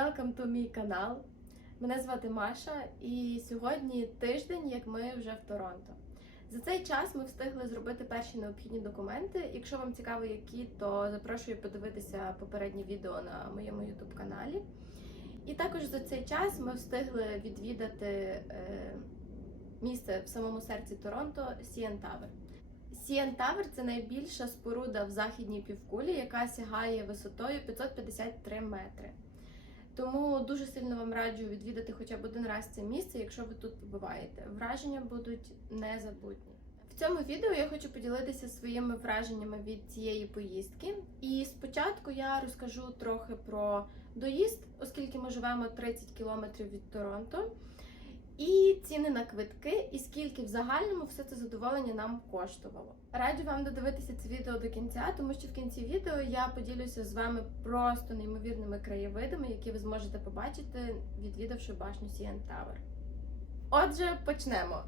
welcome to мій канал. Мене звати Маша, і сьогодні тиждень, як ми вже в Торонто. За цей час ми встигли зробити перші необхідні документи. Якщо вам цікаво, які, то запрошую подивитися попереднє відео на моєму youtube каналі. І також за цей час ми встигли відвідати е, місце в самому серці Торонто Сіен Тавер. Сіен Тавер це найбільша споруда в західній півкулі, яка сягає висотою 553 метри. Тому дуже сильно вам раджу відвідати хоча б один раз це місце, якщо ви тут побуваєте. Враження будуть незабутні. В цьому відео я хочу поділитися своїми враженнями від цієї поїздки. І спочатку я розкажу трохи про доїзд, оскільки ми живемо 30 кілометрів від Торонто. І ціни на квитки, і скільки в загальному все це задоволення нам коштувало. Раджу вам додивитися це відео до кінця, тому що в кінці відео я поділюся з вами просто неймовірними краєвидами, які ви зможете побачити, відвідавши башню CN Tower. Отже, почнемо.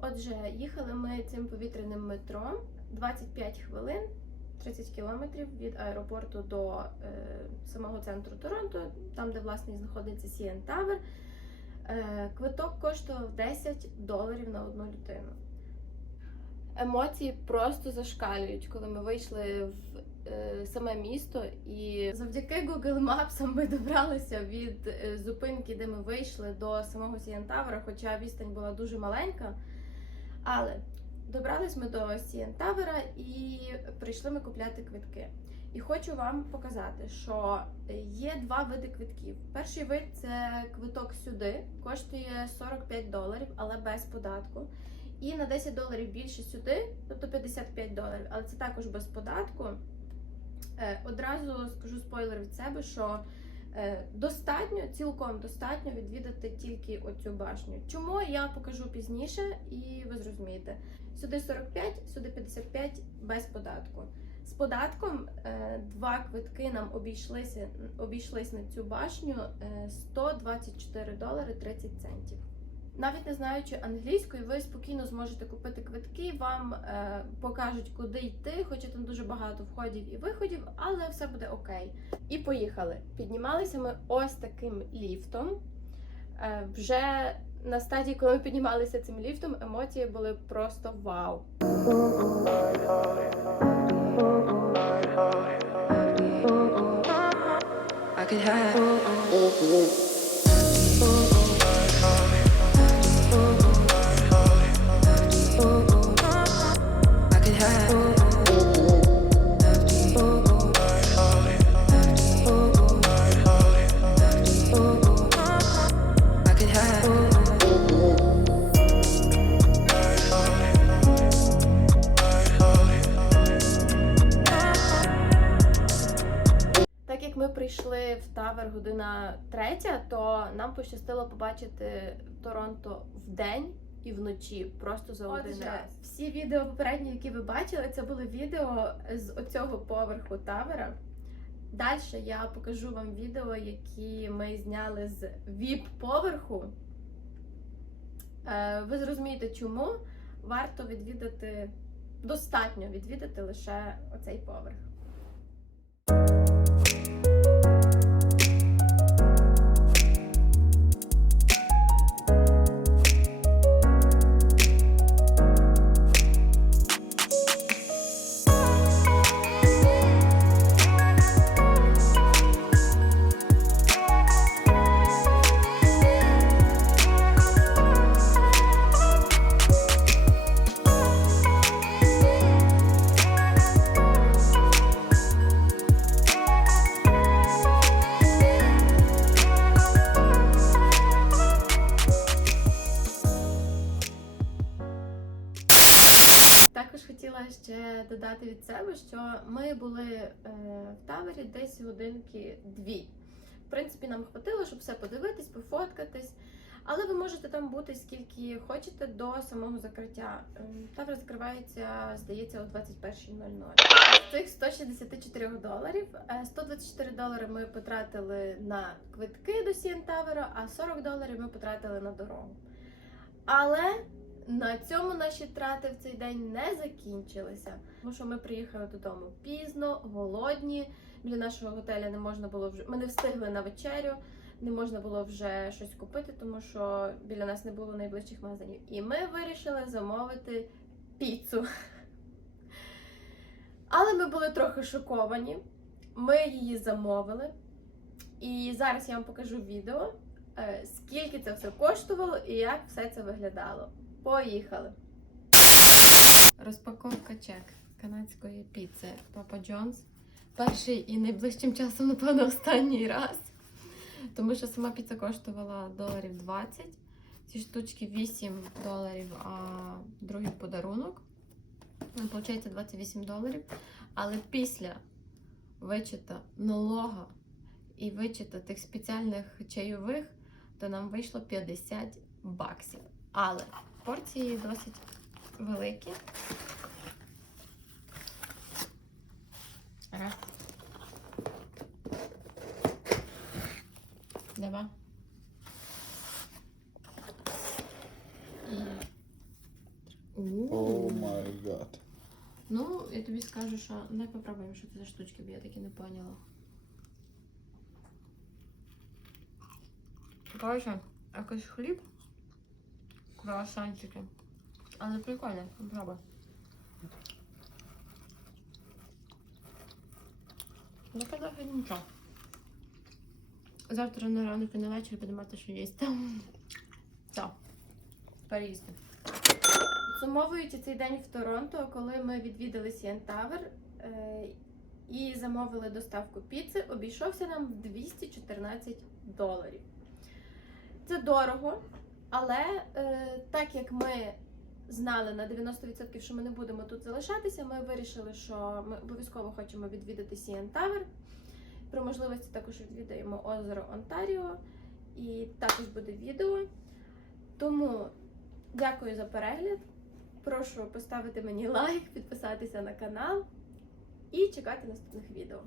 Отже, їхали ми цим повітряним метро 25 хвилин. 30 кілометрів від аеропорту до е, самого центру Торонто, там, де власне знаходиться CN Tower. Е, квиток коштував 10 доларів на одну людину. Емоції просто зашкалюють, коли ми вийшли в е, саме місто, і завдяки Google Maps ми добралися від е, зупинки, де ми вийшли до самого CN Tower, хоча відстань була дуже маленька. Але Добрались ми до Сієн Тавера і прийшли ми купляти квитки. І хочу вам показати, що є два види квитків. Перший вид це квиток сюди, коштує 45 доларів, але без податку. І на 10 доларів більше сюди, тобто 55 доларів, але це також без податку. Е, Одразу скажу спойлер від себе, що е, достатньо, цілком достатньо відвідати тільки оцю башню. Чому я покажу пізніше, і ви зрозумієте. Сюди 45, сюди 55 без податку. З податком е, два квитки нам обійшлися обійшлись на цю башню е, 124 долари 30 центів. Навіть не знаючи англійської, ви спокійно зможете купити квитки, вам е, покажуть, куди йти, хоча там дуже багато входів і виходів, але все буде окей. І поїхали. Піднімалися ми ось таким ліфтом. Е, вже на стадії, коли ми піднімалися цим ліфтом, емоції були просто вау. I could have. В тавер година третя, то нам пощастило побачити Торонто вдень і вночі, просто за один Отже, раз. Всі відео попередні, які ви бачили, це були відео з оцього поверху тавера. Далі я покажу вам відео, які ми зняли з ВІП-поверху. Е, Ви зрозумієте, чому варто відвідати, достатньо відвідати лише оцей поверх. Також хотіла ще додати від себе, що ми були е, в тавері десь годинки дві. В принципі, нам хватило, щоб все подивитись, пофоткатись. Але ви можете там бути скільки хочете до самого закриття. Е, Тавер закривається, здається, о 21.00. З цих 164 доларів, е, 124 долари ми потратили на квитки до Сієн Тавера, а 40 доларів ми потратили на дорогу. Але На цьому наші трати в цей день не закінчилися. Тому що ми приїхали додому пізно, голодні. Біля нашого готеля не можна було вже. Ми не встигли на вечерю, не можна було вже щось купити, тому що біля нас не було найближчих магазинів. І ми вирішили замовити піцу. Але ми були трохи шоковані. Ми її замовили. І зараз я вам покажу відео, е, скільки це все коштувало і як все це виглядало. Поїхали! Розпаковка чек канадської піци Папа Джонс. Перший і найближчим часом, напевно, останній раз. Тому що сама піца коштувала доларів 20. Ці штучки 8 доларів, а другий подарунок. Ну, Получається 28 доларів. Але після вичета налога і вичета тих спеціальних чайових, то нам вийшло 50 баксів. Але порції досить великі. Раз. Два. О май гад. Ну, я тобі скажу, що не попробуємо, що це за штучки, бо я таки не поняла. Коротше, якийсь хліб, круасанчики. Але прикольно, попробуй. Ну, трохи нічого. Завтра на ранок і на вечір будемо мати що їсти. Так, переїсти. Підсумовуючи цей день в Торонто, коли ми відвідали CN Tower е, і замовили доставку піци, обійшовся нам в 214 доларів. Це дорого, але е, так як ми знали на 90%, що ми не будемо тут залишатися, ми вирішили, що ми обов'язково хочемо відвідати CN Tower. Про можливості також відвідаємо озеро Онтаріо, і також буде відео. Тому дякую за перегляд. Прошу поставити мені лайк, підписатися на канал і чекати наступних відео.